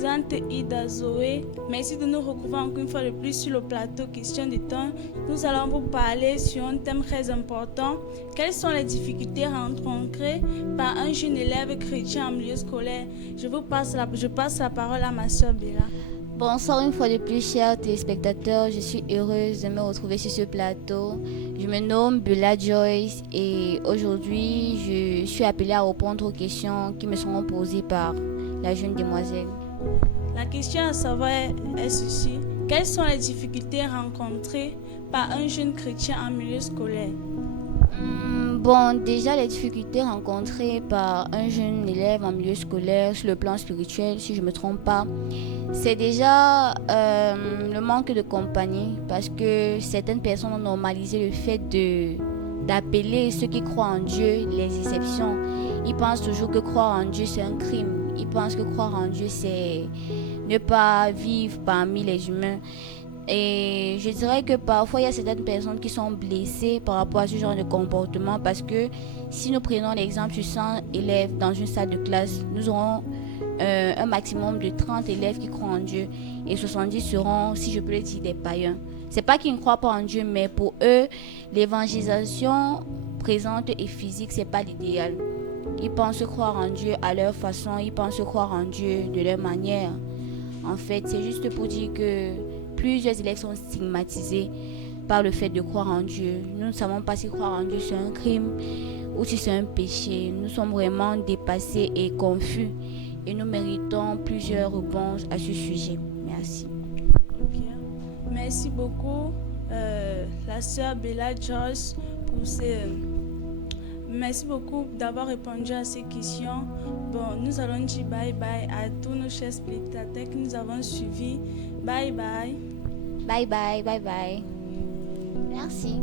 présente Ida Zoé. Merci de nous retrouver encore une fois de plus sur le plateau Question de temps. Nous allons vous parler sur un thème très important. Quelles sont les difficultés rencontrées par un jeune élève chrétien en milieu scolaire? Je passe la parole à ma soeur Bella. Bonsoir une fois de plus, chers téléspectateurs. Je suis heureuse de me retrouver sur ce plateau. Je me nomme Bella Joyce et aujourd'hui, je suis appelée à répondre aux questions qui me seront posées par la jeune demoiselle. La question à savoir est ceci. Quelles sont les difficultés rencontrées par un jeune chrétien en milieu scolaire? Déjà, les difficultés rencontrées par un jeune élève en milieu scolaire sur le plan spirituel, si je ne me trompe pas, c'est déjà le manque de compagnie parce que certaines personnes ont normalisé le fait d'appeler ceux qui croient en Dieu les exceptions. Ils pensent toujours que croire en Dieu, c'est un crime. Ils pensent que croire en Dieu, c'est ne pas vivre parmi les humains. Et je dirais que parfois, il y a certaines personnes qui sont blessées par rapport à ce genre de comportement parce que si nous prenons l'exemple sur 100 élèves dans une salle de classe, nous aurons un maximum de 30 élèves qui croient en Dieu et 70 seront, si je peux le dire, des païens. C'est pas qu'ils ne croient pas en Dieu, mais pour eux, l'évangélisation présente et physique, c'est pas l'idéal. Ils pensent croire en Dieu à leur façon, ils pensent croire en Dieu de leur manière. En fait, c'est juste pour dire que plusieurs élèves sont stigmatisés par le fait de croire en Dieu. Nous ne savons pas si croire en Dieu c'est un crime ou si c'est un péché. Nous sommes vraiment dépassés et confus et nous méritons plusieurs réponses à ce sujet. Merci. Okay. Merci beaucoup, la sœur Bella Joyce, pour Merci beaucoup d'avoir répondu à ces questions. Bon, nous allons dire bye bye à tous nos chers spectateurs que nous avons suivis. Bye bye. Bye bye, bye bye. Merci.